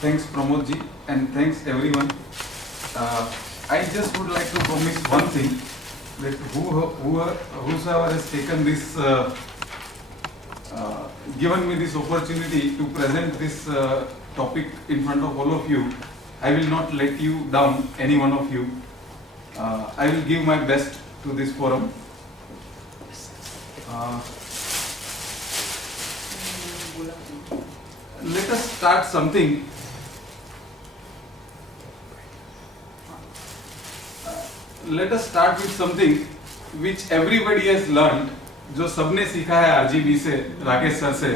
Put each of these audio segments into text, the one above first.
Thanks Pramod ji and thanks everyone. I just would like to promise one thing, that whosoever has taken this, given me this opportunity to present this topic in front of all of you, I will not let you down, any one of you. I will give my best to this forum. Let us start something. Let us start with something which everybody has learned, जो सबने सीखा है RGB से, Rakesh sir से,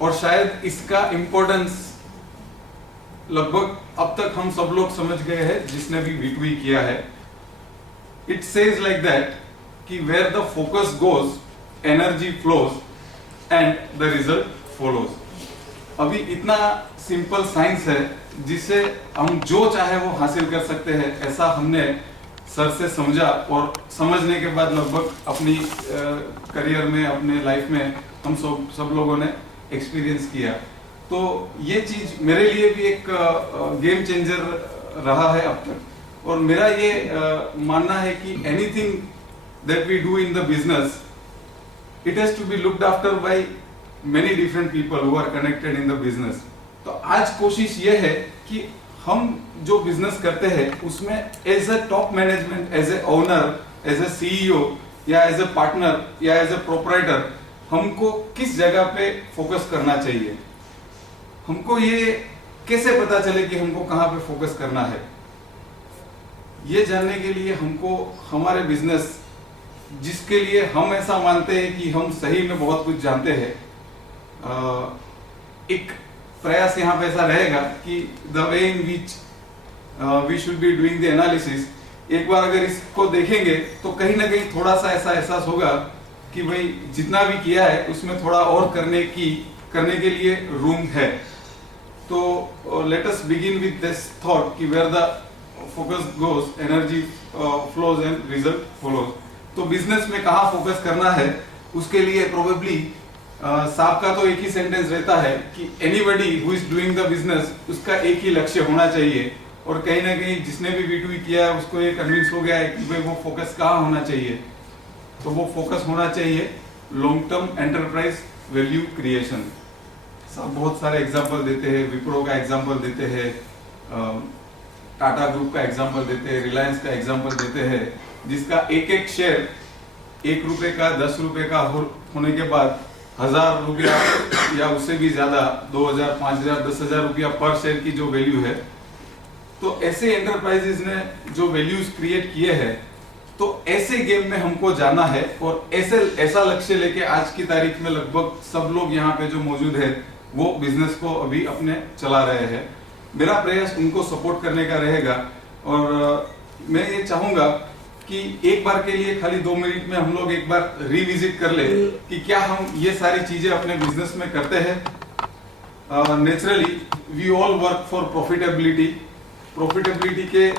और शायद इसका importance लगभग अब तक हम सब लोग समझ गए हैं जिसने भी V2E किया है. It says like that कि where the focus goes, energy flows and the result follows. अभी इतना सिंपल साइंस है जिसे हम जो चाहे वो हासिल कर सकते हैं, ऐसा हमने सर से समझा और समझने के बाद लगभग अपनी करियर में, अपने लाइफ में हम सब लोगों ने एक्सपीरियंस किया. तो ये चीज मेरे लिए भी एक गेम चेंजर रहा है अब तक. और मेरा ये मानना है कि anything that we do in the business, it has to be looked after by many different people who are connected in the business. तो आज कोशिश ये है कि हम जो बिजनेस करते हैं उसमें as a top management, as a owner, as a CEO या एज ए पार्टनर या एज ए प्रोपराइटर हमको किस जगह पे फोकस करना चाहिए. हमको ये कैसे पता चले कि हमको कहाँ पे फोकस करना है, ये जानने के लिए हमको हमारे बिजनेस, जिसके लिए हम ऐसा मानते हैं कि हम सही में बहुत कुछ जानते हैं, एक प्रयास यहाँ पे ऐसा रहेगा कि the way in which we should be doing the analysis, एक बार अगर इसको देखेंगे तो कहीं ना कहीं थोड़ा सा ऐसा एहसास होगा कि भाई जितना भी किया है उसमें थोड़ा और करने के लिए रूम है. तो let us begin with this thought कि where the focus goes, energy flows and result follows. तो बिजनेस में कहाँ फोकस करना है, उसके लिए प्रोबेबली साहब का तो एक ही सेंटेंस रहता है कि anybody who is doing the business, उसका एक ही लक्ष्य होना चाहिए. और कहीं ना कहीं जिसने भी V2E किया है उसको ये कन्विंस हो गया है कि भाई वो फोकस कहाँ होना चाहिए. तो वो फोकस होना चाहिए long term enterprise value creation. साहब बहुत सारे एग्जांपल देते हैं, विप्रो का एग्जांपल देते हैं, टाटा ग्रुप का एग्जांपल देते हैं, रिलायंस का एग्जांपल देते हैं, जिसका एक एक शेयर ₹1 का, ₹10 का होने के बाद 1000 रुपया या उससे भी ज्यादा 2000, 5000, 10,000 रुपया पर शेयर की जो वैल्यू है. तो ऐसे एंटरप्राइजेस ने जो वैल्यूज क्रिएट किए हैं, तो ऐसे गेम में हमको जाना है. और ऐसा लक्ष्य लेके आज की तारीख में लगभग सब लोग यहाँ पे जो मौजूद है वो बिजनेस को अभी अपने चला रहे हैं. मेरा प्रयास उनको सपोर्ट करने का रहेगा. और मैं ये चाहूंगा कि एक बार के लिए खाली 2 मिनट में हम लोग एक बार रिविजिट कर ले कि क्या हम ये सारी चीजें अपने बिजनेस में करते हैं. Naturally we all work for profitability. Profitability के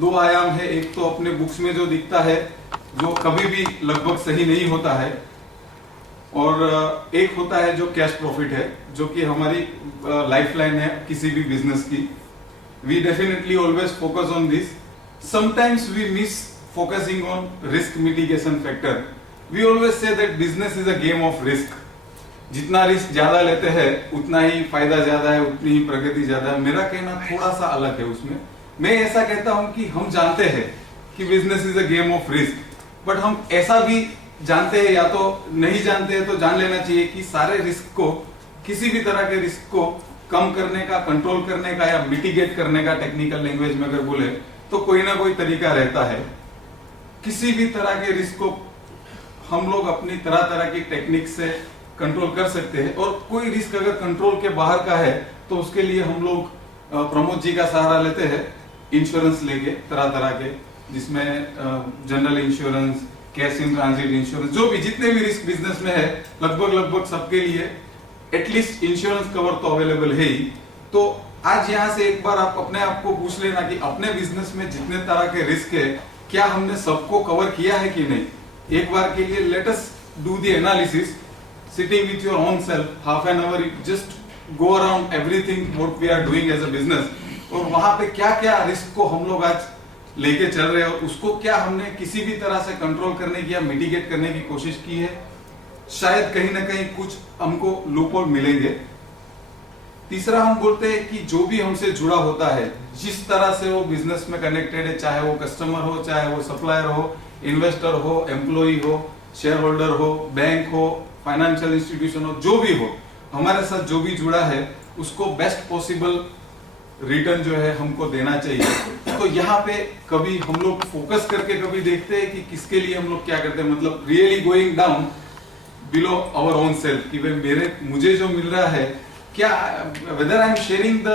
2 आयाम है. एक तो अपने बुक्स में जो दिखता है, जो कभी भी लगभग सही नहीं होता है, और एक होता है जो कैश प्रॉफिट है, जो कि हमारी लाइफलाइन है किसी भी बिजनेस की. We definitely always focus on this. Sometimes we miss focusing on risk mitigation factor. We always say that business is a game of risk. जितना रिस्क ज्यादा लेते हैं उतना ही फायदा ज्यादा है, उतनी ही प्रगति ज्यादा है. मेरा कहना थोड़ा सा अलग है उसमें. मैं ऐसा कहता हूं कि हम जानते हैं कि business is a game of risk, but हम ऐसा भी जानते हैं, या तो नहीं जानते हैं तो जान लेना चाहिए कि सारे रिस्क को, किसी भी तरह के रिस्क को कम करने का, कंट्रोल करने का या मिटिगेट करने का, टेक्निकल लैंग्वेज में अगर बोले तो कोई ना कोई तरीका रहता है. किसी भी तरह के रिस्क को हम लोग अपनी तरह तरह की टेक्निक से कंट्रोल कर सकते हैं. और कोई रिस्क अगर कंट्रोल के बाहर का है तो उसके लिए हम लोग प्रमोद जी का सहारा लेते हैं, इंश्योरेंस लेके तरह तरह के, जिसमें general insurance, cash in transit insurance, जो भी जितने भी रिस्क बिजनेस में है लगभग सबके लिए एटलीस्ट इंश्योरेंस कवर तो अवेलेबल है ही. तो आज यहाँ से एक बार आप अपने आप को पूछ लेना कि अपने बिजनेस में जितने तरह के रिस्क है, क्या हमने सबको कवर किया है कि नहीं. एक बार के लिए let us do the analysis, sitting with your own self, half an hour, just go around everything what we are doing as a business, और वहां पे क्या क्या रिस्क को हम लोग आज लेके चल रहे हैं और उसको क्या हमने किसी भी तरह से कंट्रोल करने की या मिटिगेट करने की कोशिश की है। शायद कहीं ना कहीं कुछ हमको लूपहोल मिलेंगे। तीसरा हम बोलते हैं कि जो भी हमसे जुड़ा होता है, जिस तरह से वो बिजनेस में कनेक्टेड है, चाहे वो कस्टमर हो, चाहे वो सप्लायर हो, इन्वेस्टर हो, एम्प्लॉय हो, शेयर होल्डर हो, बैंक हो, फाइनेंशियल इंस्टीट्यूशन हो, जो भी हो, हमारे साथ जो भी जुड़ा है उसको बेस्ट पॉसिबल रिटर्न जो है हमको देना चाहिए। तो यहाँ पे कभी हम लोग फोकस करके कभी देखते हैं कि किसके लिए हम लोग क्या करते हैं, मतलब really going down below our own self, कि भाई मुझे जो मिल रहा है क्या, whether I am sharing the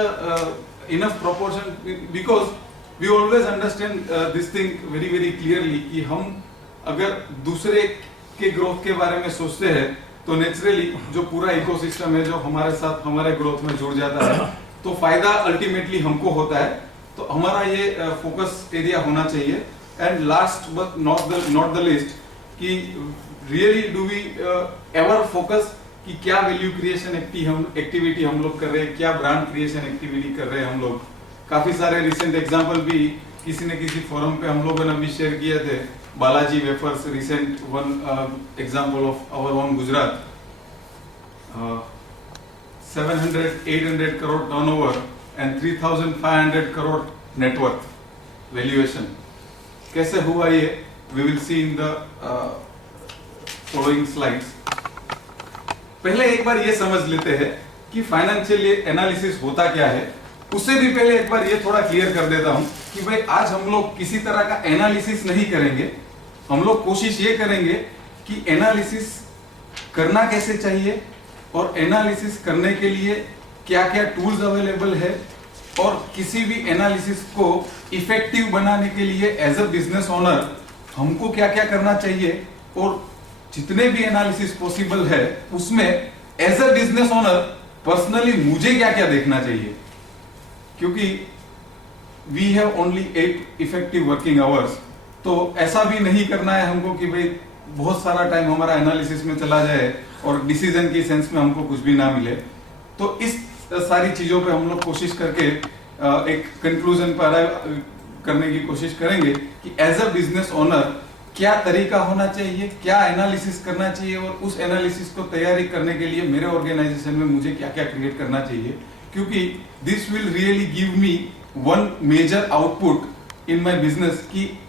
enough proportion, because we always understand this thing very very clearly कि हम अगर दूसरे के ग्रोथ के बारे में सोचते हैं तो नेचुरली जो पूरा इकोसिस्टम है जो हमारे साथ हमारे ग्रोथ में जुड़ जाता है, तो फायदा अल्टीमेटली हमको होता है। तो हमारा ये फोकस एरिया होना चाहिए। And last but not the list, कि really do we ever focus कि क्या वैल्यू क्रिएशन एक्टिविटी हम लोग कर रहे हैं, क्या ब्रांड क्रिएशन एक्टिविटी कर रहे हैं हम लोग। काफी सारे रिसेंट एग्जांपल भी किसी न किसी फोरम पे हम लोगों ने भी शेयर किए थे। Balaji wafers, recent one example of our own Gujarat, 700-800 crore turnover and 3,500 crore net worth valuation. कैसे हुआ ये, we will see in the following slides. पहले एक बार ये समझ लेते हैं कि फाइनेंशियल एनालिसिस होता क्या है। उससे भी पहले एक बार ये थोड़ा क्लियर कर देता हूं कि भाई आज हम लोग किसी तरह का एनालिसिस नहीं करेंगे। हम लोग कोशिश ये करेंगे कि एनालिसिस करना कैसे चाहिए और एनालिसिस करने के लिए क्या क्या टूल्स अवेलेबल है, और किसी भी एनालिसिस को इफेक्टिव बनाने के लिए एज अ बिजनेस ओनर हमको क्या क्या करना चाहिए, और जितने भी एनालिसिस पॉसिबल है उसमें as a business owner personally मुझे क्या क्या देखना चाहिए। क्योंकि we have only 8 effective working hours, तो ऐसा भी नहीं करना है हमको कि भाई बहुत सारा टाइम हमारा एनालिसिस में चला जाए और डिसीजन की सेंस में हमको कुछ भी ना मिले। तो इस सारी चीजों पे हम लोग कोशिश करके एक कंक्लूजन पर अराइव करने की कोशिश करेंगे कि एज अ बिजनेस ओनर क्या तरीका होना चाहिए, क्या एनालिसिस करना चाहिए, और उस एनालिसिस को तैयारी करने के लिए मेरे ऑर्गेनाइजेशन में मुझे क्या क्या क्रिएट करना चाहिए। क्योंकि this will really give me one major output in my business, कि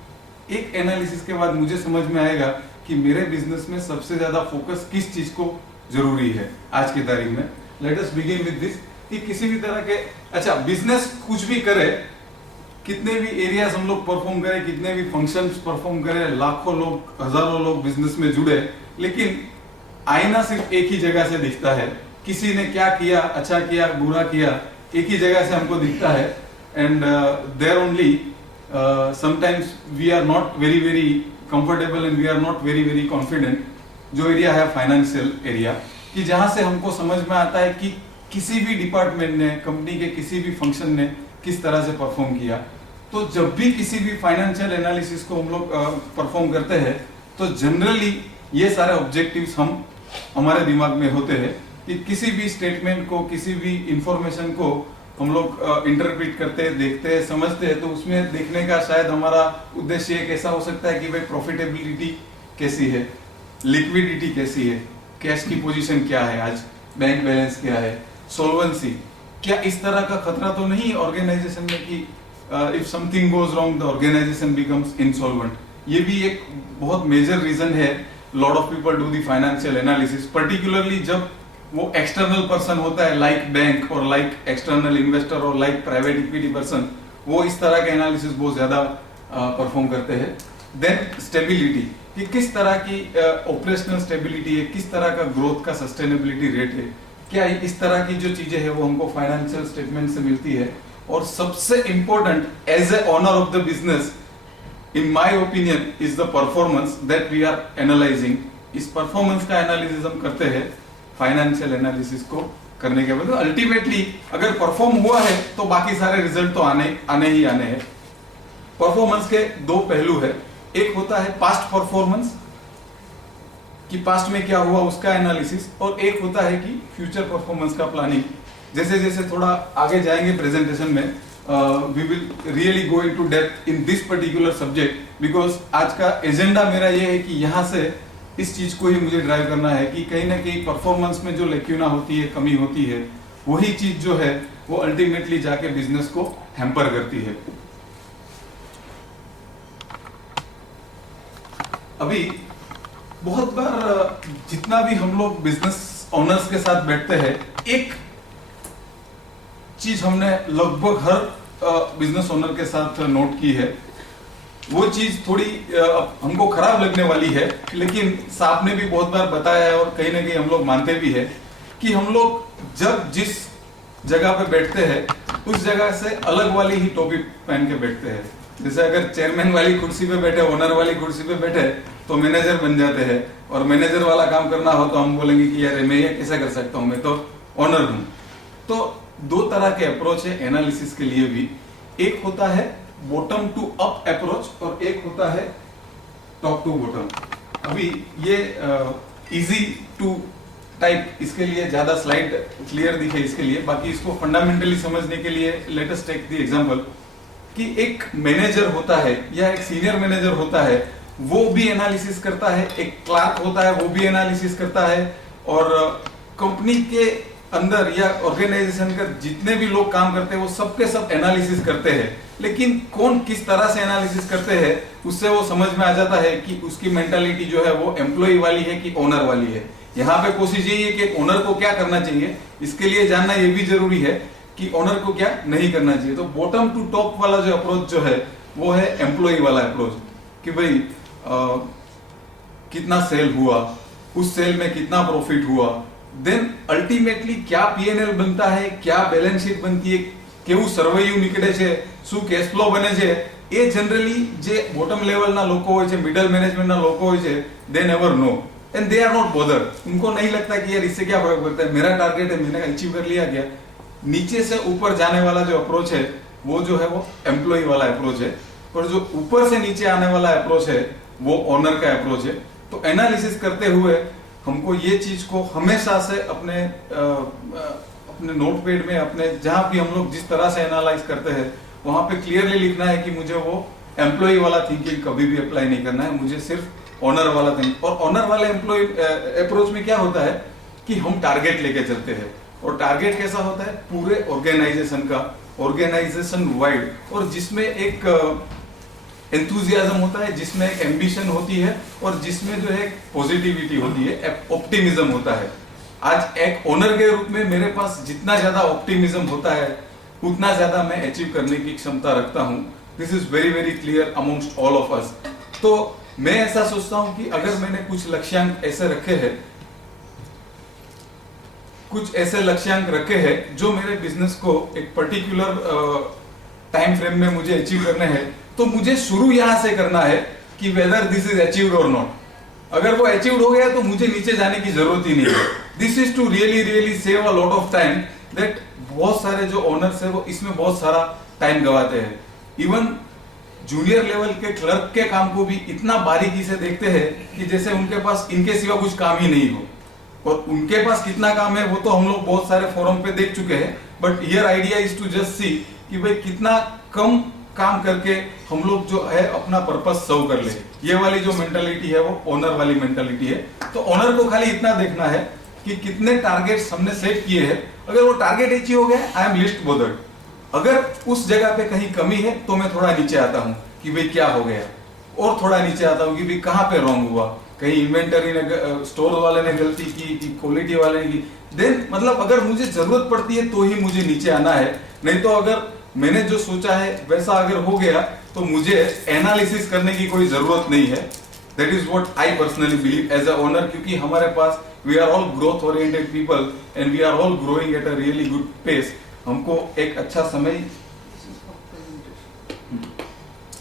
एक एनालिसिस के बाद मुझे समझ में आएगा कि मेरे बिजनेस में सबसे ज्यादा फोकस किस चीज को जरूरी है आज की तारीख में। Late us begin with this, कि किसी भी तरह के, अच्छा बिजनेस कुछ भी करे, कितने भी एरियाज हम लोग परफॉर्म करें, कितने भी फंक्शंस परफॉर्म करें, लाखों लोग हजारों लोग बिजनेस में जुड़े, लेकिन आईना सिर्फ एक ही जगह से दिखता है। किसी ने क्या किया, अच्छा किया, बुरा किया, एक ही जगह से हमको दिखता है। And there only sometimes we are not very very comfortable and we are not very very confident. जो एरिया है फाइनेंशियल एरिया, कि जहां से हमको समझ में आता है कि किसी भी डिपार्टमेंट ने, कंपनी के किसी भी फंक्शन ने किस तरह से परफॉर्म किया। तो जब भी किसी भी फाइनेंशियल एनालिसिस को हम लोग परफॉर्म करते हैं तो जनरली ये सारे ऑब्जेक्टिव्स हमारे दिमाग में होते हैं कि किसी भी स्टेटमेंट को, किसी भी इंफॉर्मेशन को हम लोग इंटरप्रेट करते हैं, देखते हैं, समझते हैं। तो उसमें देखने का शायद हमारा उद्देश्य एक ऐसा हो सकता है कि भाई प्रॉफिटेबिलिटी कैसी है, लिक्विडिटी कैसी है, कैश की पोजीशन क्या है आज, बैंक बैलेंस क्या है, सोल्वेंसी, क्या इस तरह का खतरा तो नहीं ऑर्गेनाइजेशन में कि if something goes wrong the organisation becomes insolvent. ये भी एक बहुत मेजर रीजन है lot of people do the financial analysis, particularly जब वो एक्सटर्नल पर्सन होता है लाइक बैंक और लाइक एक्सटर्नल इन्वेस्टर और लाइक प्राइवेट इक्विटी पर्सन, वो इस तरह के एनालिसिस बहुत ज्यादा परफॉर्म करते हैं। देन स्टेबिलिटी, कि किस तरह की ऑपरेशनल स्टेबिलिटी है, किस तरह का ग्रोथ का सस्टेनेबिलिटी रेट है, क्या इस तरह की जो चीजें है वो हमको फाइनेंशियल स्टेटमेंट से मिलती है। और सबसे important as a owner of the business in my opinion is the performance that we are analysing. इस परफॉर्मेंस का एनालिसिस हम करते हैं फाइनेंशियल एनालिसिस को करने के बाद। अल्टीमेटली अगर परफॉर्म हुआ है तो बाकी सारे रिजल्ट तो आने ही आने हैं। परफॉर्मेंस के दो पहलू है, एक होता है पास्ट परफॉर्मेंस कि पास्ट में क्या हुआ उसका एनालिसिस, और एक होता है कि फ्यूचर परफॉर्मेंस का प्लानिंग जैसे जैसे थोड़ा आगे जाएंगे प्रेजेंटेशन में, we will really go into depth in this particular subject, because आज का एजेंडा मेरा ये है कि यहाँ से इस चीज को ही मुझे ड्राइव करना है कि कहीं ना कहीं परफॉर्मेंस में जो लेक्यूना होती है, कमी होती है, वही चीज जो है वो अल्टीमेटली जाके बिजनेस को हैम्पर करती है। अभी बहुत बार जितना भी हम लोग बिजनेस ओनर्स के साथ बैठते हैं, एक चीज हमने लगभग हर बिजनेस ओनर के साथ नोट की है। वो चीज थोड़ी हमको खराब लगने वाली है, लेकिन साहब ने भी बहुत बार बताया है और कहीं ना कहीं हम लोग मानते भी है कि हम लोग जब जिस जगह पे बैठते हैं उस जगह से अलग वाली ही टोपी पहन के बैठते हैं। जैसे अगर चेयरमैन वाली कुर्सी पे बैठे, ओनर वाली कुर्सी पे बैठे तो मैनेजर बन जाते हैं, और मैनेजर वाला काम करना हो तो हम बोलेंगे कि यार मैं ये कैसे कर सकता हूँ, मैं तो ओनर हूँ। तो दो तरह के अप्रोच है एनालिसिस के लिए भी। एक होता है बॉटम टू अप अप्रोच और एक होता है टॉप टू बॉटम। अभी ये इजी टू टाइप, इसके लिए ज्यादा स्लाइड क्लियर दिखे इसके लिए, बाकी इसको फंडामेंटली समझने के लिए let us take the example कि एक मैनेजर होता है या एक सीनियर मैनेजर होता है, वो भी एनालिसिस करता है, एक क्लार्क होता है वो भी एनालिसिस करता है, और कंपनी के अंदर या ऑर्गेनाइजेशन का जितने भी लोग काम करते हैं वो सबके सब एनालिसिस करते हैं। लेकिन कौन किस तरह से एनालिसिस करते हैं उससे वो समझ में आ जाता है कि उसकी मेंटालिटी जो है वो एम्प्लॉय वाली है कि ओनर वाली है। यहाँ पे कोशिश यही है कि ओनर को क्या करना चाहिए, इसके लिए जानना ये भी जरूरी है कि ओनर को क्या नहीं करना चाहिए। तो बॉटम टू टॉप वाला जो अप्रोच जो है वो है एम्प्लॉय वाला अप्रोच, कि भाई कितना सेल हुआ, उस सेल में कितना प्रॉफिट हुआ, देन अल्टीमेटली क्या पीएनएल बनता है, क्या बैलेंस शीट बनती है, કેવું સર્વેયુ નીકળે છે, શું કેશ ફ્લો બને છે, એ જનરલી જે બોટમ લેવલના લોકો હોય છે, મિડલ મેનેજમેન્ટના લોકો હોય છે, they never know and they are not bother. उनको नहीं लगता कि यार इससे क्या फर्क पड़ता है, मेरा टारगेट है, मैंने अचीव कर लिया गया। नीचे से ऊपर जाने वाला जो अप्रोच है वो जो है वो एम्प्लॉय वाला अप्रोच है, और जो ऊपर से नीचे आने वाला अप्रोच है वो ओनर का अप्रोच है। तो एनालिसिस करते हुए हमको ये चीज को हमेशा से अपने नोटपैड में, अपने जहां भी हम लोग जिस तरह से एनालाइज करते हैं वहां पे क्लियरली लिखना है कि मुझे वो एम्प्लॉय वाला थिंकिंग कभी भी अप्लाई नहीं करना है, मुझे सिर्फ ओनर वाला थिंकिंग। और ओनर वाले एम्प्लॉय अप्रोच में क्या होता है कि हम टारगेट लेके चलते हैं, और टारगेट कैसा होता है पूरे ऑर्गेनाइजेशन का, ऑर्गेनाइजेशन वाइड, और जिसमें एक एंथुजियाज्म होता है, जिसमें एक एम्बिशन होती है, और जिसमें जो है पॉजिटिविटी होती है, ऑप्टिमिज्म होता है। आज एक ओनर के रूप में मेरे पास जितना ज्यादा ऑप्टिमिज्म होता है उतना ज्यादा मैं अचीव करने की क्षमता रखता हूं। This is very very clear amongst all of us. तो मैं ऐसा सोचता हूं कि अगर मैंने कुछ लक्ष्यांक ऐसे रखे हैं, कुछ ऐसे लक्ष्यांक रखे हैं जो मेरे बिजनेस को एक पर्टिकुलर टाइम फ्रेम में मुझे अचीव करने हैं, तो मुझे शुरू यहां से करना है कि वेदर दिस इज अचीव्ड और नॉट। अगर वो अचीव्ड हो गया तो मुझे नीचे जाने की जरूरत ही नहीं है। This is to really really save a lot of time, that बहुत सारे जो ओनर्स है वो इसमें बहुत सारा टाइम गवाते हैं। इवन जूनियर लेवल के क्लर्क के काम को भी इतना बारीकी से देखते हैं कि जैसे उनके पास इनके सिवा कुछ काम ही नहीं हो, और उनके पास कितना काम है वो तो हम लोग बहुत सारे फोरम पे देख चुके हैं। But here idea is to just see कि भाई कितना कम काम करके हम लोग जो है अपना पर्पस सर्व कर ले। ये वाली जो मेंटालिटी है वो ओनर वाली मेंटालिटी है। तो ओनर को खाली इतना देखना है कि कितने टारगेट्स हमने सेट किए हैं, अगर वो टारगेट अचीव हो गया आई एम लिस्ट बोदर्ड। अगर उस जगह पे कहीं कमी है तो मैं थोड़ा नीचे आता हूँ कि भाई क्या हो गया, और थोड़ा नीचे आता हूँ कि भाई कहाँ पे रॉन्ग हुआ, कहीं इन्वेंटरी ने, स्टोर वाले ने गलती की कि क्वालिटी वाले ने की। देन मतलब अगर मुझे जरूरत पड़ती है तो ही मुझे नीचे आना है, नहीं तो अगर मैंने जो सोचा है वैसा अगर हो गया तो मुझे एनालिसिस करने की कोई जरूरत नहीं है। That is what I personally believe as a owner, क्योंकि हमारे पास we are all growth oriented people and we are all growing at a really good pace. हमको एक अच्छा समय,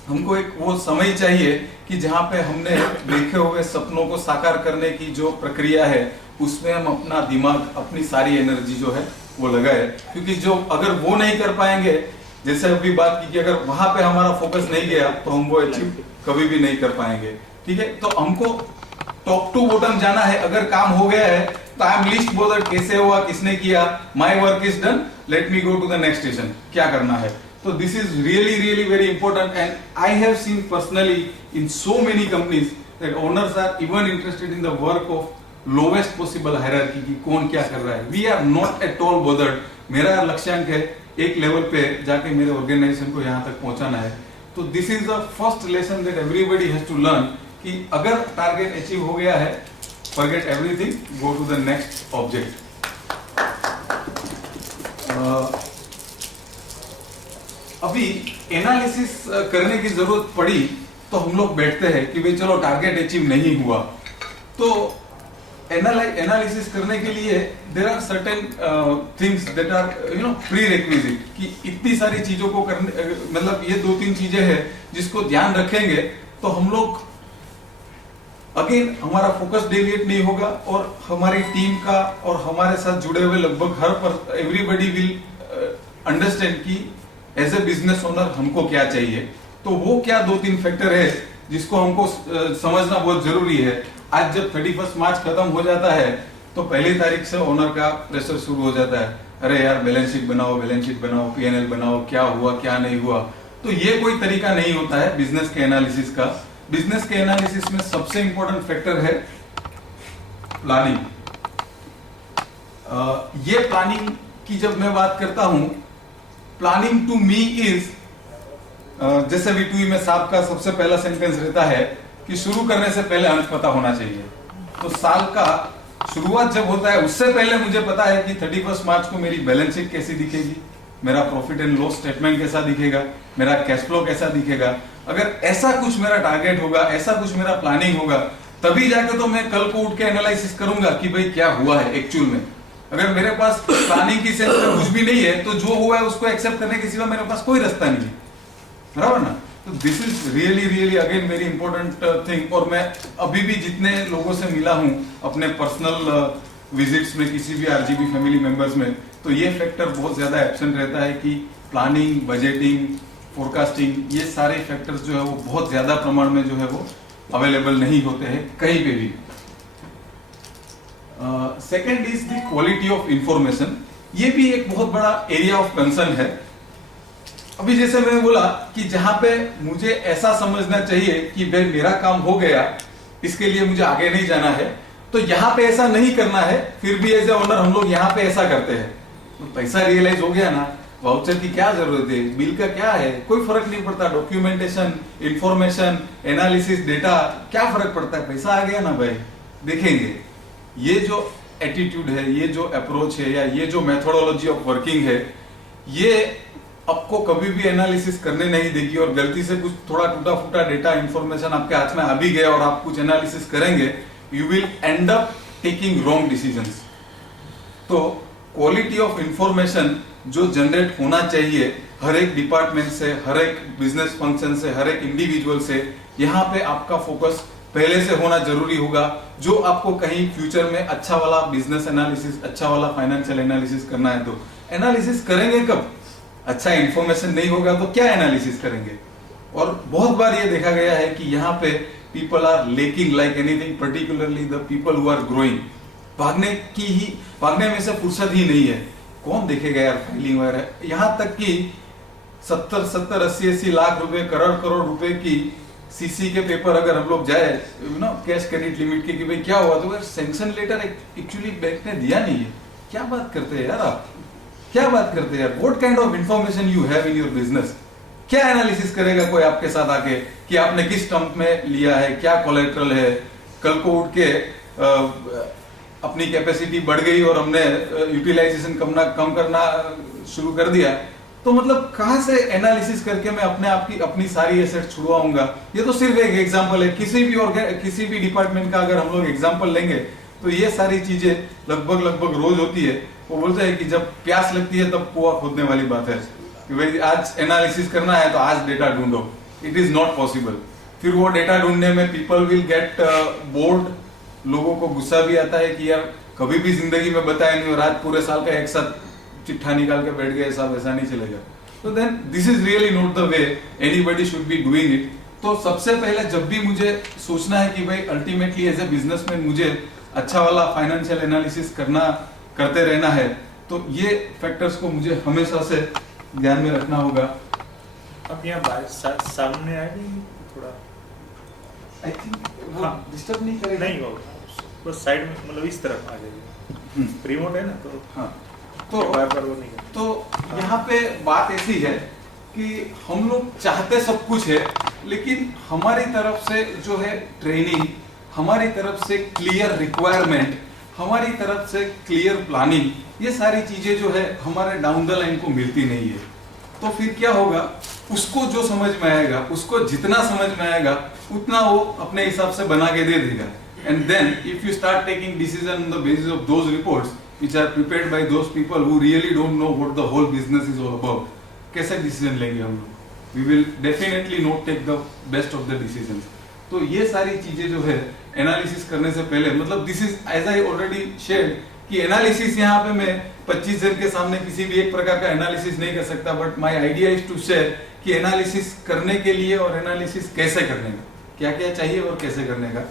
हमको एक वो समय चाहिए कि जहां पे हमने देखे हुए सपनों को साकार करने की जो प्रक्रिया है उसमें हम अपना दिमाग, अपनी सारी एनर्जी जो है वो लगाए। क्योंकि जो अगर वो नहीं कर पाएंगे, जैसे अभी बात की कि अगर वहां पे हमारा फोकस नहीं गया तो हम वो अचीव कभी भी नहीं कर पाएंगे। ठीक है, तो हमको टॉप टू बॉटम जाना है। अगर काम हो गया है तो आई एम लीस्ट बोदर्ड कैसे हुआ, किसने किया, my work is done, let me go to the next station, क्या करना है. तो this is really very important and I have seen personally in so many companies that owners are even interested in the work of lowest possible hierarchy की कौन क्या कर रहा है. We are not at all bothered. मेरा लक्ष्यांक है एक लेवल पे जाके मेरे ऑर्गेनाइजेशन को यहाँ तक पहुंचाना है. तो this is the first lesson that everybody has to learn कि अगर टारगेट अचीव हो गया है, forget everything, go to the next object. अभी एनालिसिस करने की जरूरत पड़ी तो हम लोग बैठते हैं कि भाई चलो टारगेट अचीव नहीं हुआ, तो एनालिसिस करने के लिए there are certain things that are prerequisite कि इतनी सारी चीजों को करने, मतलब ये 2-3 चीजें हैं जिसको ध्यान रखेंगे तो हम लोग अगेन हमारा फोकस डेविएट नहीं होगा और हमारी टीम का और हमारे साथ जुड़े हुए लगभग हर एवरीबॉडी विल अंडरस्टैंड कि एज ए बिजनेस ओनर हमको क्या चाहिए. तो वो क्या 2-3 फैक्टर है जिसको हमको समझना बहुत जरूरी है. आज जब 31 मार्च खत्म हो जाता है तो 1 तारीख से ओनर का प्रेशर शुरू हो जाता है, अरे यार बैलेंस शीट बनाओ, P&L बनाओ, क्या हुआ क्या नहीं हुआ. तो ये कोई तरीका नहीं होता है बिजनेस के एनालिसिस का. बिजनेस के एनालिसिस में सबसे इंपॉर्टेंट फैक्टर है प्लानिंग. ये प्लानिंग की जब मैं बात करता हूं, प्लानिंग टू मी इज जैसे V2E में साहब का सबसे पहला सेंटेंस रहता है कि शुरू करने से पहले अंत पता होना चाहिए. तो साल का शुरुआत जब होता है उससे पहले मुझे पता है कि 31 मार्च को मेरी बैलेंस शीट कैसी दिखेगी, मेरा प्रॉफिट एंड लॉस स्टेटमेंट कैसा दिखेगा, मेरा कैश फ्लो कैसा दिखेगा. अगर ऐसा कुछ मेरा टारगेट होगा, ऐसा कुछ मेरा प्लानिंग होगा, तभी जाकर तो मैं कल को उठ के एनालिसिस करूंगा कि भाई क्या हुआ है एक्चुअल में. अगर मेरे पास प्लानिंग की सेंस में कुछ भी नहीं है तो जो हुआ है उसको एक्सेप्ट करने के सिवा मेरे पास कोई रास्ता नहीं है, बराबर ना. तो this is really again very important thing. और मैं अभी भी जितने लोगों से मिला हूं अपने पर्सनल विजिट्स में, किसी भी आरजीबी फैमिली मेंबर्स में, तो ये फैक्टर बहुत ज्यादा एब्सेंट रहता है कि प्लानिंग, बजटिंग, फोरकास्टिंग, ये सारे फैक्टर्स जो है वो बहुत ज्यादा प्रमाण में जो है वो अवेलेबल नहीं होते हैं कहीं पे भी. Second is the quality of information. ये भी एक बहुत बड़ा एरिया ऑफ कंसर्न है. अभी जैसे मैंने बोला कि जहां पे मुझे ऐसा समझना चाहिए कि भाई मेरा काम हो गया, इसके लिए मुझे आगे नहीं जाना है, तो यहाँ पे ऐसा नहीं करना है. फिर भी एज ए ओनर हम लोग यहाँ पे ऐसा करते हैं. तो पैसा रियलाइज हो गया ना, वाउचर की क्या जरूरत है, बिल का क्या है, कोई फर्क नहीं पड़ता. डॉक्यूमेंटेशन, इंफॉर्मेशन, एनालिसिस, डेटा, क्या फर्क पड़ता है, पैसा आ गया ना भाई. देखेंगे ये जो एटीट्यूड है, ये जो अप्रोच है, या ये जो मेथोडोलॉजी ऑफ वर्किंग है, ये आपको कभी भी एनालिसिस करने नहीं देगी. और गलती से कुछ थोड़ा टूटा फूटा डेटा, इंफॉर्मेशन आपके हाथ में आ भी गया और आप कुछ एनालिसिस करेंगे, you will and up taking wrong decisions. तो क्वालिटी ऑफ इंफॉर्मेशन जो जनरेट होना चाहिए हर एक डिपार्टमेंट से, हर एक बिजनेस फंक्शन से, हर एक इंडिविजुअल से, यहाँ पे आपका फोकस पहले से होना जरूरी होगा. जो आपको कहीं फ्यूचर में अच्छा वाला बिजनेस एनालिसिस, अच्छा वाला फाइनेंशियल एनालिसिस करना है, तो एनालिसिस करेंगे कब? अच्छा इंफॉर्मेशन नहीं होगा तो क्या एनालिसिस करेंगे. और बहुत बार ये देखा गया है कि यहाँ पे people are lacking like anything, particularly the people who are growing. भागने में से फुर्सत ही नहीं है. कौन देखेगा यार फाइलिंग वगैरह. यहाँ तक कि 70 80 लाख रुपए, करोड़ रुपए की सीसी के पेपर अगर हम लोग जाए कैश क्रेडिट लिमिट के कि भाई क्या हुआ, तो सैंक्शन लेटर एक्चुअली बैंक ने दिया नहीं है. क्या बात करते हैं यार आप, क्या बात करते हैं यार. What kind of information you have in your business. क्या एनालिसिस करेगा कोई आपके साथ आके कि आपने किस टर्म में लिया है, क्या कोलेट्रल है. कल को उठ के अपनी कैपेसिटी बढ़ गई और हमने यूटिलाइजेशन कम करना शुरू कर दिया, तो मतलब कहां से एनालिसिस करके मैं अपने आप की अपनी सारी एसेट छुड़वाऊंगा. ये तो सिर्फ एक एग्जांपल है. किसी भी डिपार्टमेंट का अगर हम लोग एग्जांपल लेंगे तो ये सारी चीजें लगभग रोज होती है. वो बोलते हैं कि जब प्यास लगती है तब कुआं खोदने वाली बात है कि भाई आज एनालिसिस करना है तो आज डेटा ढूंढो. It is not possible. फिर वो डेटा ढूंढने में पीपल विल गेट बोर्ड. लोगों को गुस्सा भी आता है कि यार कभी भी जिंदगी में बताया नहीं और आज पूरे साल का एक साथ चिट्ठा निकाल के बैठ गए, साहब ऐसा नहीं चलेगा. तो then this is really not the way anybody should be doing it. तो सबसे पहले जब भी मुझे सोचना है कि भाई अल्टीमेटली एज ए बिजनेसमैन मुझे अच्छा वाला फाइनेंशियल एनालिसिस करते रहना है, तो ये फैक्टर्स को मुझे हमेशा से ध्यान में रखना होगा। अब यहाँ सामने आए नहीं थोड़ा, आई थिंक वो डिस्टर्ब नहीं करेगा। नहीं होगा, बस साइड में, मतलब इस तरफ आ जाइए, रिमोट है ना, तो हाँ, तो बार वो नहीं करता। तो यहाँ पे बात ऐसी है कि हम लोग चाहते सब कुछ है, लेकिन हमारी तरफ से जो है ट्रेनिंग, हमारी तरफ से क्लियर रिक्वायरमेंट, हमारी तरफ से क्लियर प्लानिंग, ये सारी चीजें जो है हमारे डाउन द लाइन को मिलती नहीं है। तो फिर क्या होगा, उसको जो समझ में आएगा, उसको जितना समझ में आएगा उतना वो अपने हिसाब से बना के दे देगा। And then if you start taking decision on the basis of those reports which are prepared by those people who really don't know what the whole business is all about, कैसे डिसीजन लेंगे हम लोग? We will definitely not take the best of the decisions. तो ये सारी चीजें जो है एनालिसिस करने से पहले, मतलब this is as I already shared कि एनालिसिस यहाँ पे मैं 25 जन के सामने किसी भी एक प्रकार का एनालिसिस नहीं कर सकता, but my idea is to share कि एनालिसिस करने के लिए और एनालिसिस कैसे करने का, क्या क्या चाहिए और कैसे करने का।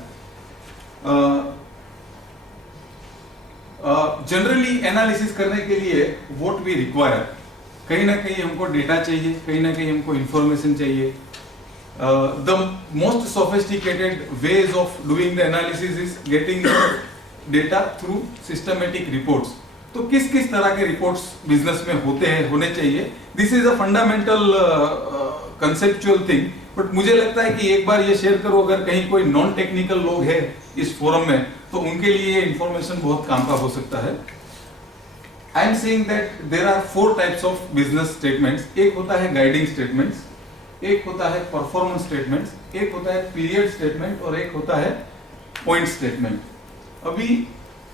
जनरली एनालिसिस करने के लिए व्हाट वी रिक्वायर, कहीं ना कहीं हमको डेटा चाहिए, कहीं ना कहीं हमको इंफॉर्मेशन चाहिए। The most sophisticated ways of doing the analysis is getting data through systematic reports. तो किस किस तरह के रिपोर्ट्स बिजनेस में होने चाहिए, this is a fundamental conceptual thing, but मुझे लगता है कि एक बार ये शेयर करो, अगर कहीं कोई नॉन टेक्निकल लोग है इस फोरम में, तो उनके लिए ये इंफॉर्मेशन बहुत काम का हो सकता है। I am saying that there are 4 types of business statements. एक होता है गाइडिंग स्टेटमेंट्स, एक होता है परफॉर्मेंस स्टेटमेंट्स, एक होता है पीरियड स्टेटमेंट और एक होता है पॉइंट स्टेटमेंट। अभी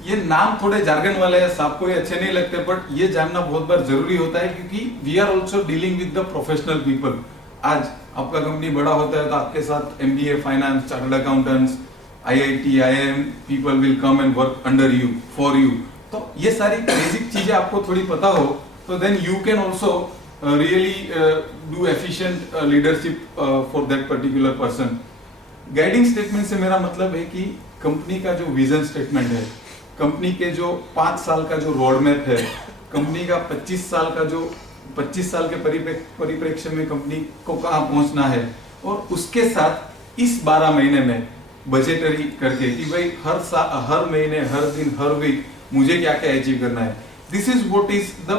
ये नाम थोड़े जार्गन वाले हैं, सबको ये अच्छे नहीं लगते, बट ये जानना बहुत बार जरूरी होता है, क्योंकि we are also dealing with the professional people. आज आपका कंपनी बड़ा होता है तो आपके साथ MBA, finance, chartered accountants, IIT, IIM people will come and work under you, for you. तो ये सारी बेसिक चीजें आपको थोड़ी पता हो, तो then you can also really do efficient leadership for that particular person. Guiding statement से मेरा मतलब है कि कंपनी का जो विजन स्टेटमेंट है, कंपनी के जो 5 साल का जो रोड मैप है, कंपनी का 25 साल के परिप्रेक्ष्य में कंपनी को कहाँ पहुंचना है, और उसके साथ इस 12 महीने में बजटरी करके कि भाई हर महीने, हर दिन, हर वीक मुझे क्या क्या अचीव करना है। This is what is the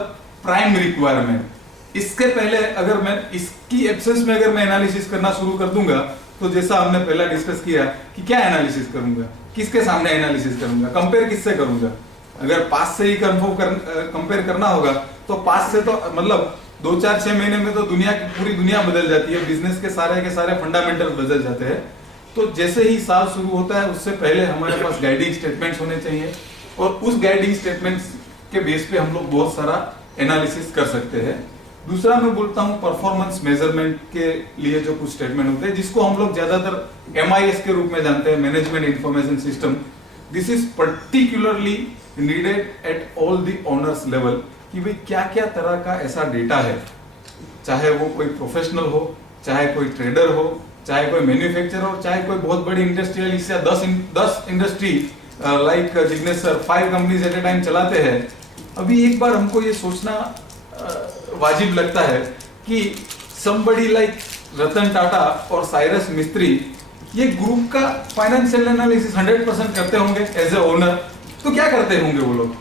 prime requirement. इसके पहले अगर मैं इसकी एब्सेंस में अगर मैं एनालिसिस करना शुरू कर दूंगा, तो जैसा हमने पहला डिस्कस किया कि क्या एनालिसिस करूंगा, किसके सामने एनालिसिस करूंगा, कंपेयर किससे करूंगा। अगर 5 से ही कंपेयर करना होगा, तो 5 से तो मतलब 2-4-6 महीने में तो पूरी दुनिया बदल जाती है, बिजनेस के सारे फंडामेंटल बदल जाते हैं। तो जैसे ही साल शुरू होता है, उससे पहले हमारे पास गाइडिंग स्टेटमेंट्स होने चाहिए, और उस गाइडिंग स्टेटमेंट्स के बेस पे हम लोग बहुत सारा एनालिसिस कर सकते हैं। दूसरा मैं बोलता हूँ परफॉर्मेंस मेजरमेंट के लिए जो कुछ स्टेटमेंट होते हैं, जिसको हम लोग ज्यादातर MIS के रूप में जानते हैं, management information system. This is particularly needed at all the owners level, कि भाई क्या क्या तरह का ऐसा डेटा है, चाहे वो कोई प्रोफेशनल हो, चाहे कोई ट्रेडर हो, चाहे कोई मैन्युफैक्चरर हो, चाहे कोई बहुत बड़ी इंडस्ट्रियलिस्ट या 10 industry like Jignesh sir 5 companies at a time चलाते हैं। अभी एक बार हमको ये सोचना वाजिब लगता है कि somebody like रतन टाटा और साइरस मिस्त्री ये ग्रुप का फाइनेंशियल एनालिसिस 100% करते होंगे एज ए ओनर, तो क्या करते होंगे वो लोग?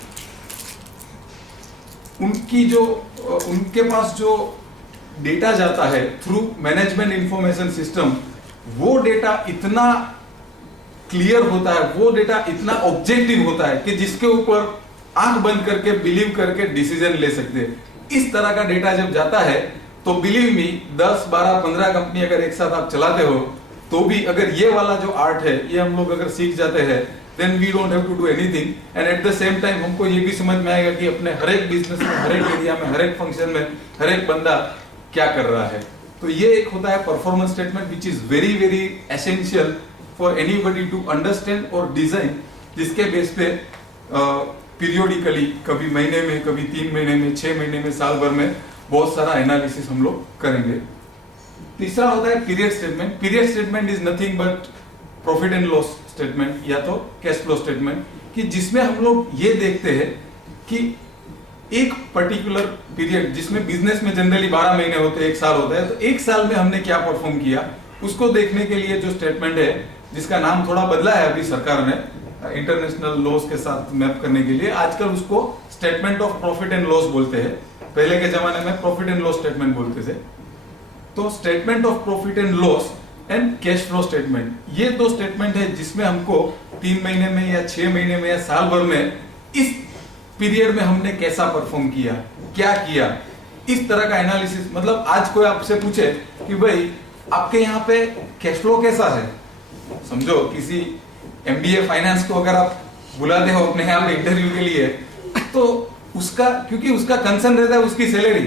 उनके पास जो डेटा जाता है थ्रू मैनेजमेंट इंफॉर्मेशन सिस्टम, वो डेटा इतना क्लियर होता है, वो डेटा इतना ऑब्जेक्टिव होता है कि जिसके ऊपर आंख बंद करके बिलीव करके डिसीजन ले सकते हैं। इस तरह का डेटा जब जाता है, तो बिलीव मी 10, 12, 15 कंपनी अगर एक साथ आप चलाते हो, तो भी अगर ये वाला जो आर्ट है ये हम लोग अगर सीख जाते हैं, then we don't have to do anything, and at the same time हमको ये भी समझ में आएगा कि अपने हर एक बिजनेस में, हर एक एरिया में, हर एक फंक्शन में, हर एक बंदा क्या कर रहा है। तो ये एक होता है performance statement which is very very essential for anybody to understand और डिजाइन, जिसके बेस पे पीरियोडिकली कभी महीने में, कभी 3 महीने में, 6 महीने में, साल भर में बहुत सारा एनालिसिस हम लोग करेंगे। तीसरा होता है period statement. Period statement is nothing but profit and loss statement या तो कैश फ्लो स्टेटमेंट, कि जिसमें हम लोग ये देखते हैं कि एक पर्टिकुलर पीरियड जिसमें बिजनेस में जनरली 12 महीने होते हैं, एक साल होता है, तो एक साल में हमने क्या परफॉर्म किया उसको देखने के लिए जो स्टेटमेंट है, जिसका नाम थोड़ा बदला है अभी सरकार ने इंटरनेशनल लॉस के साथ मैप करने के लिए, आजकल उसको statement of profit and loss बोलते हैं। पहले के जमाने में प्रॉफिट एंड लॉस स्टेटमेंट बोलते थे। तो statement of profit and loss and cash flow statement, ये दो स्टेटमेंट है जिसमें हमको 3 महीने में या 6 महीने में या साल भर में इस पीरियड में हमने कैसा परफॉर्म किया, क्या किया, इस तरह का एनालिसिस। मतलब आज कोई आपसे पूछे कि भाई आपके यहाँ पे कैश फ्लो कैसा है, समझो किसी एमबीए फाइनेंस को अगर आप बुलाते हो अपने यहाँ पे इंटरव्यू के लिए, तो उसका क्योंकि उसका कंसर्न रहता है उसकी सैलरी,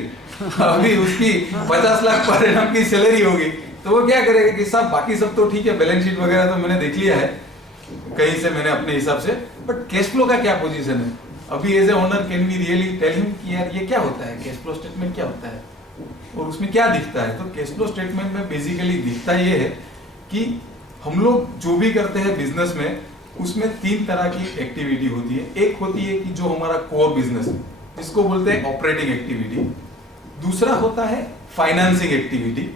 अभी उसकी 50 लाख पर एनम की सैलरी होगी, तो वो क्या करेगा कि साहब बाकी सब तो ठीक है, बैलेंस शीट वगैरह तो मैंने देख लिया है कहीं से मैंने अपने हिसाब से, बट कैश फ्लो का क्या पोजीशन है। अभी as a owner can we really tell him कि यार ये क्या होता है, कैश फ्लो स्टेटमेंट क्या होता है और उसमें क्या दिखता है। तो कैश फ्लो स्टेटमेंट में बेसिकली दिखता ये है कि हम लोग जो भी करते हैं बिजनेस में, उसमें 3 तरह की एक्टिविटी होती है। एक होती है कि जो हमारा कोर बिजनेस जिसको बोलते हैं ऑपरेटिंग एक्टिविटी, दूसरा होता है फाइनेंसिंग एक्टिविटी,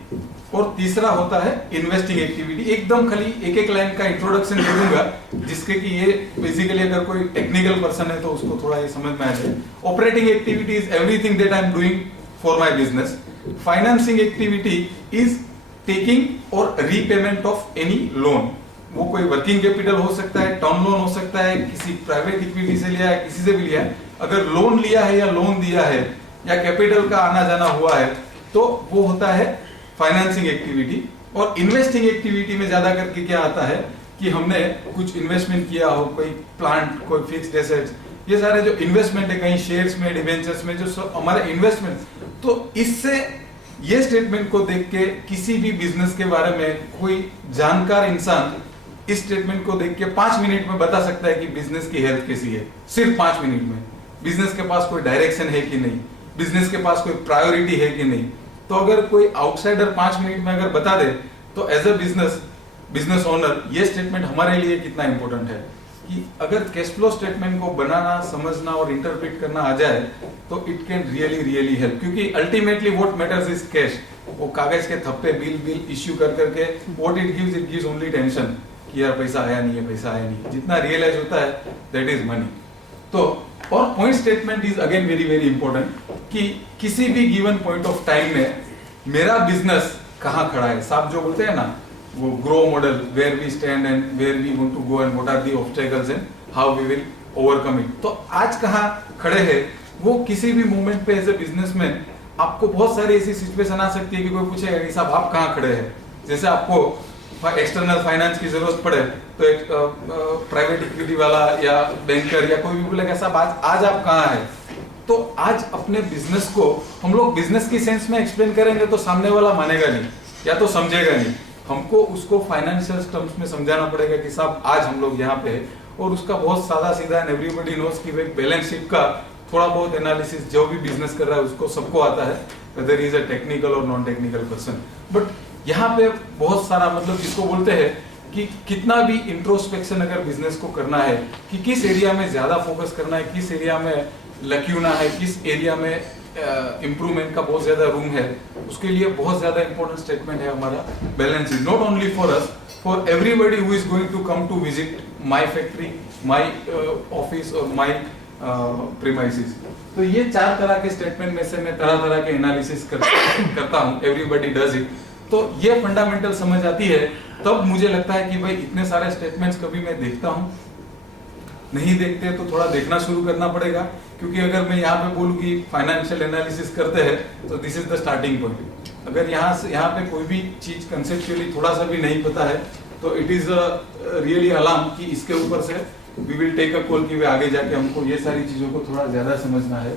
और तीसरा होता है इन्वेस्टिंग एक्टिविटी। एकदम खाली एक लाइन का इंट्रोडक्शन दे दूंगा जिसके कि ये बेसिकली अगर कोई टेक्निकल पर्सन है तो उसको थोड़ा ये समझ में आ जाए। Operating activity is everything that I am doing for my business. Financing activity is taking और रीपेमेंट ऑफ एनी लोन, वो कोई वर्किंग कैपिटल हो सकता है, टर्म लोन हो सकता है, किसी प्राइवेट इक्विटी से लिया है, किसी से भी लिया है। अगर लोन लिया है या लोन दिया है या कैपिटल का आना जाना हुआ है तो वो होता है फाइनेंसिंग एक्टिविटी। और इन्वेस्टिंग एक्टिविटी में ज्यादा करके क्या आता है कि हमने कुछ इन्वेस्टमेंट किया हो, कोई प्लांट, कोई फिक्स्ड एसेट्स, ये सारे जो इन्वेस्टमेंट है कहीं शेयर्स में, डिवेंचर्स में, जो हमारे इन्वेस्टमेंट, तो इससे ये स्टेटमेंट को देख के किसी भी बिजनेस के बारे में कोई जानकार इंसान इस स्टेटमेंट को देख के 5 मिनट में बता सकता है कि बिजनेस की हेल्थ कैसी है। सिर्फ 5 मिनट में बिजनेस के पास कोई डायरेक्शन है कि नहीं, बिजनेस के पास कोई प्रायोरिटी है कि नहीं। तो अगर कोई आउटसाइडर 5 मिनट में अगर बता दे तो एज अ बिजनेस ओनर ये स्टेटमेंट हमारे लिए कितना इंपॉर्टेंट है कि अगर कैश फ्लो स्टेटमेंट को बनाना, समझना और इंटरप्रेट करना आ जाए तो इट कैन रियली हेल्प। क्योंकि ultimately what matters is cash. वो कागज के थप्पे बिल इश्यू कर करके what it gives only tension कि यार पैसा आया नहीं है, पैसा आया नहीं। जितना रियलाइज होता है दैट इज मनी। तो और point statement is again very important कि किसी भी गिवन पॉइंट ऑफ टाइम में मेरा बिजनेस कहाँ खड़ा है। साहब जो बोलते हैं ना वो grow model, where we stand and where we want to go and what are the obstacles and how we will overcome it. तो आज कहाँ खड़े हैं वो किसी भी मोमेंट पे एज ए बिजनेसमैन आपको बहुत सारी ऐसी सिचुएशन आ सकती है कि कोई पूछेगा कि साहब आप कहाँ खड़े हैं। जैसे आपको एक्सटर्नल फाइनेंस की जरूरत पड़े तो एक प्राइवेट इक्विटी वाला या बैंकर या कोई भी बोलेगा साहब आज आप कहाँ हैं। तो आज अपने बिजनेस को हम लोग बिजनेस की सेंस में एक्सप्लेन करेंगे तो सामने वाला मानेगा नहीं या तो समझेगा नहीं। हमको उसको फाइनेंशियल टर्म्स में समझाना पड़ेगा कि साहब आज हम लोग यहाँ पे है। और उसका बहुत सादा सीधा एवरीबॉडी नोज कि बैलेंस शीट का थोड़ा बहुत एनालिसिस जो भी बिजनेस कर रहा है उसको सबको आता है, वेदर इज अ टेक्निकल और नॉन टेक्निकल पर्सन। बट यहाँ पे बहुत सारा मतलब जिसको बोलते हैं कि कितना भी इंट्रोस्पेक्शन अगर बिजनेस को करना है कि किस एरिया में ज्यादा फोकस करना है, किस एरिया में लक्यूना है, किस एरिया में इम्प्रूवमेंट का बहुत ज्यादा रूम है, उसके लिए बहुत ज्यादा इंपॉर्टेंट स्टेटमेंट है हमारा balance sheet. Not only for us, for everybody who is going to come to visit my factory, my office और माय प्रीमाइसेस। तो ये 4 तरह के स्टेटमेंट में से मैं तरह के एनालिसिस करता हूँ, एवरीबॉडी डज इट। तो ये फंडामेंटल समझ आती है तब मुझे लगता है कि भाई इतने सारे स्टेटमेंट्स कभी मैं देखता हूँ, नहीं देखते तो थोड़ा देखना शुरू करना पड़ेगा। क्योंकि अगर मैं यहाँ पे बोलूँ कि फाइनेंशियल एनालिसिस करते हैं तो this is the starting point. अगर यहाँ पे कोई भी चीज कंसेप्चुअली थोड़ा सा भी नहीं पता है तो इट इज रियली अलार्म कि इसके ऊपर से we will take a call कि वे आगे जाके हमको ये सारी चीजों को थोड़ा ज्यादा समझना है।